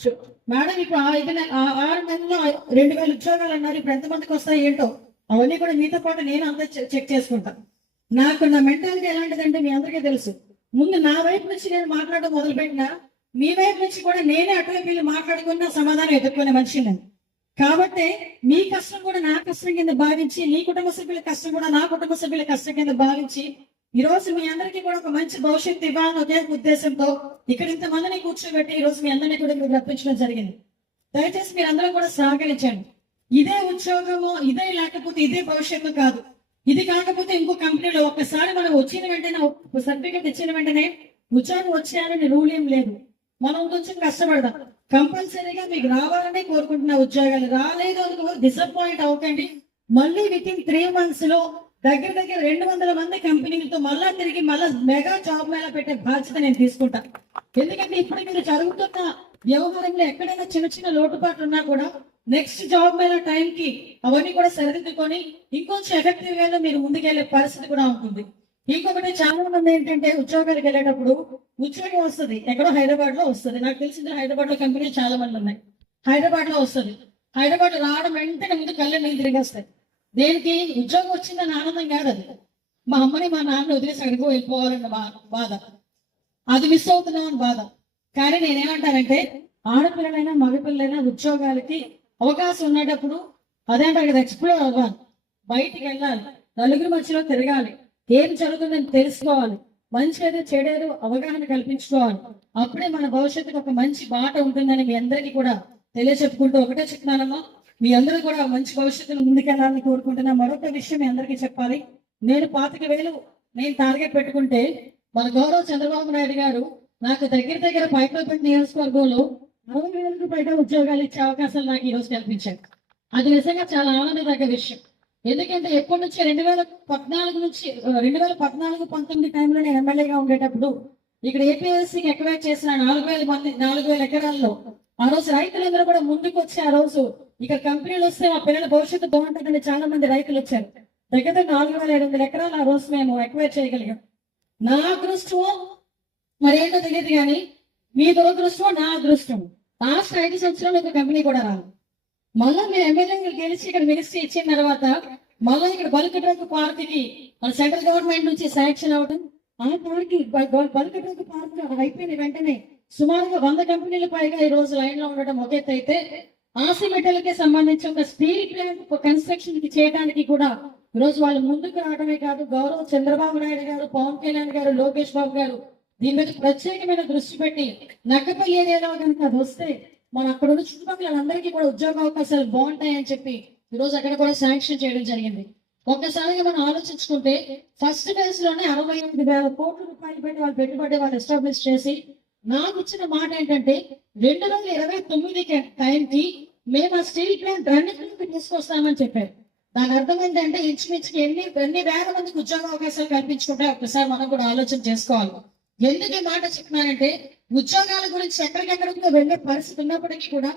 అడగచ్చు, మేడం ఇప్పుడు 6 నెలల్లో 2000 ఉద్యోగాలు అన్నారు, ఇప్పుడు ఎంతమందికి వస్తాయి ఏంటో అవన్నీ కూడా మీతో పాటు నేను అంతా చెక్ చేసుకుంటాను. నాకు నా మెంటాలిటీ ఎలాంటిదంటే మీ అందరికీ తెలుసు. ముందు నా వైపు నుంచి నేను మాట్లాడడం మొదలుపెట్టినా మీ వైపు నుంచి కూడా నేనే అటువైపు వీళ్ళు మాట్లాడుకున్న సమాధానం ఎదుర్కొనే మనిషి నేను. కాబట్టి మీ కష్టం కూడా నా కష్టం కింద భావించి, నీ కుటుంబ సభ్యుల కష్టం కూడా నా కుటుంబ సభ్యుల కష్టం కింద భావించి ఈ రోజు మీ అందరికీ కూడా ఒక మంచి భవిష్యత్తు ఇవ్వాలని ఒకే ఉద్దేశంతో ఇక్కడ ఇంతమందిని కూర్చోబెట్టి ఈ రోజు మీ అందరినీ కూడా మీరు రప్పించడం జరిగింది. దయచేసి మీరు అందరూ కూడా సహకరించండి. ఇదే ఉద్యోగము, ఇదే లేకపోతే ఇదే భవిష్యత్తు కాదు. ఇది కాకపోతే ఇంకో కంపెనీలో ఒక్కసారి మనం వచ్చిన వెంటనే సర్టిఫికేట్ ఇచ్చిన వెంటనే ఉద్యోగం వచ్చేయాలని రూల్ ఏం లేదు. మనం కొంచెం కష్టపడదాం. కంపల్సరీగా మీకు రావాలని కోరుకుంటున్న ఉద్యోగాలు రాలేదు అని డిసప్పాయింట్ అవ్వకండి. మళ్ళీ విత్ ఇన్ 3 months లో దగ్గర 200 మంది కంపెనీలతో మళ్ళా తిరిగి మెగా జాబ్ మేళా పెట్టే బాధ్యత నేను తీసుకుంటా. ఎందుకంటే ఇప్పుడు మీరు జరుగుతున్న వ్యవహారంలో ఎక్కడైనా చిన్న చిన్న లోటుపాట్లు ఉన్నా కూడా నెక్స్ట్ జాబ్ మేళా టైంకి అవన్నీ కూడా సరిదిద్దుకొని ఇంకొంచెం ఎఫెక్టివ్ వేలో మీరు ముందుకెళ్లే పరిస్థితి కూడా ఉంటుంది. ఇంకొకటి చాలా మంది ఏంటంటే ఉద్యోగాలకు వెళ్ళేటప్పుడు ఉద్యోగం వస్తుంది, ఎక్కడో హైదరాబాద్ లో వస్తుంది. నాకు తెలిసింది హైదరాబాద్ లో కంపెనీలు చాలా మంది ఉన్నాయి. హైదరాబాద్ లో వస్తుంది. హైదరాబాద్ లో రావడం వెంటనే ముందు కళ్ళ నీళ్ళు తిరిగేస్తాయి. దేనికి? ఉద్యోగం వచ్చిందని ఆనందం కాదు అది. మా అమ్మని మా నాన్న వదిలేసి అక్కడికి వెళ్ళిపోవాలన్న బాధ, అది మిస్ అవుతున్నామని బాధ. కానీ నేనేమంటానంటే ఆడపిల్లలైనా మగపిల్లలైనా ఉద్యోగాలకి అవకాశం ఉండేటప్పుడు అదేంటే అక్కడ ఎక్స్ప్లోర్ అవ్వాలి, బయటికి వెళ్ళాలి, నలుగురి మధ్యలో తిరగాలి, ఏం జరుగుతుందని తెలుసుకోవాలి, మంచి ఏదో చెడేదో అవగాహన కల్పించుకోవాలి. అప్పుడే మన భవిష్యత్తుకు ఒక మంచి బాట ఉంటుందని మీ అందరికీ కూడా తెలియచెప్పుకుంటూ ఒకటే చెప్తున్నానమ్మా, మీ అందరూ కూడా మంచి భవిష్యత్తును ముందుకెళ్ళాలని కోరుకుంటున్నా. మరొక విషయం మీ అందరికీ చెప్పాలి. నేను 25,000 నేను టార్గెట్ పెట్టుకుంటే మన గౌరవ చంద్రబాబు నాయుడు గారు నాకు దగ్గర పైకలపేట నియోజకవర్గంలో 60,000కు పైగా ఉద్యోగాలు ఇచ్చే అవకాశాలు నాకు ఈ రోజు కల్పించారు. అది నిజంగా చాలా ఆనందదగ్గ విషయం. ఎందుకంటే ఎప్పటి నుంచి 2014 నుంచి 2014-19 టైంలో నేను ఎమ్మెల్యేగా ఉండేటప్పుడు ఇక్కడ ఏపీఎస్సీకి ఎక్వైర్ చేసిన 4,000 ఎకరాల్లో ఆ రోజు రైతులందరూ కూడా ముందుకు వచ్చి ఆ రోజు ఇక్కడ కంపెనీలు వస్తే మా పిల్లల భవిష్యత్తు బాగుంటుందని చాలా మంది రైతులు వచ్చారు. దగ్గర 4,700 ఎకరాలు ఆ రోజు మేము ఎక్వైర్ చేయగలిగాం. నా అదృష్టం మరేంటో తెలియదు కానీ మీ దురదృష్టం నా అదృష్టం. లాస్ట్ 5 సంవత్సరాలు ఒక కంపెనీ కూడా రాదు. మళ్ళా మేము ఎమ్మెల్యేలు గెలిచి ఇక్కడ మినిస్ట్రీ ఇచ్చిన తర్వాత మళ్ళీ ఇక్కడ బల్క్ డ్రగ్ పార్క్ కి మన సెంట్రల్ గవర్నమెంట్ నుంచి శాంక్షన్ అవ్వడం, ఆ పార్క్ బల్క్ డ్రగ్ పార్క్ అయిపోయిన వెంటనే సుమారుగా 100 కంపెనీల పైగా ఈ రోజు లైన్ లో ఉండడం ఒక ఎత్తు అయితే, ఆసిమెటల్కి సంబంధించి ఒక స్టీల్ ప్లాంట్ కన్స్ట్రక్షన్ కి చేయడానికి కూడా ఈరోజు వాళ్ళు ముందుకు రావడమే కాదు, గౌరవ చంద్రబాబు నాయుడు గారు, పవన్ కళ్యాణ్ గారు, లోకేష్ బాబు గారు దీని మీద ప్రత్యేకమైన దృష్టి పెట్టి నక్కపల్లి ఏరియాలో కనుక అది వస్తే మన అక్కడ ఉన్న చుట్టుపక్కల అందరికీ కూడా ఉద్యోగ అవకాశాలు బాగుంటాయని చెప్పి ఈరోజు అక్కడ కూడా శాంక్షన్ చేయడం జరిగింది. ఒక్కసారిగా మనం ఆలోచించుకుంటే ఫస్ట్ ఫేజ్ లోనే 68,000 కోట్ల రూపాయలు పెట్టి వాళ్ళు పెట్టుబడి వాళ్ళు ఎస్టాబ్లిష్ చేసి నాకు ఇచ్చిన మాట ఏంటంటే 2029 టైంకి మేము ఆ స్టీల్ ప్లాంట్ రన్నింగ్ తీసుకొస్తామని చెప్పారు. దాని అర్థం ఏంటంటే ఇంచుమించుకి ఎన్ని వేల మందికి ఉద్యోగ అవకాశాలు కల్పించుకుంటే ఒక్కసారి మనం కూడా ఆలోచన చేసుకోవాలి. ఎందుకు ఈ మాట చెప్తున్నానంటే ఉద్యోగాల గురించి ఎక్కడికెక్కడికో వెళ్ళే పరిస్థితి ఉన్నప్పటికీ కూడా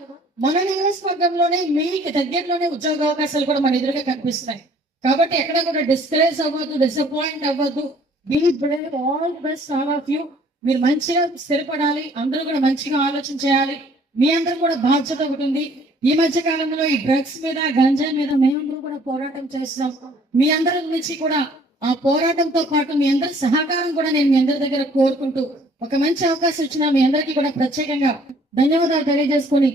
మన నియోజకవర్గంలోనే మీకు దగ్గరలోనే ఉద్యోగ అవకాశాలు కూడా మన ఎదురుగా కనిపిస్తున్నాయి. కాబట్టి ఎక్కడ కూడా డిస్కరేజ్ అవ్వద్దు, డిసప్పాయింట్ అవ్వద్దు. Be brave, all the best all of you. మీరు మంచిగా స్థిరపడాలి, అందరూ కూడా మంచిగా ఆలోచన చేయాలి. మీ అందరూ కూడా బాధ్యత ఒకటి ఉంది. ఈ మధ్య కాలంలో ఈ డ్రగ్స్ మీద, గంజాయి మీద మేమందరూ కూడా పోరాటం చేస్తున్నాం. మీ అందరి నుంచి కూడా ఆ పోరాటంతో పాటు మీ అందరి సహకారం కూడా నేను మీ అందరి దగ్గర కోరుకుంటూ ఒక మంచి అవకాశం ఇచ్చిన మీ అందరికీ కూడా ప్రత్యేకంగా ధన్యవాదాలు తెలియజేసుకుని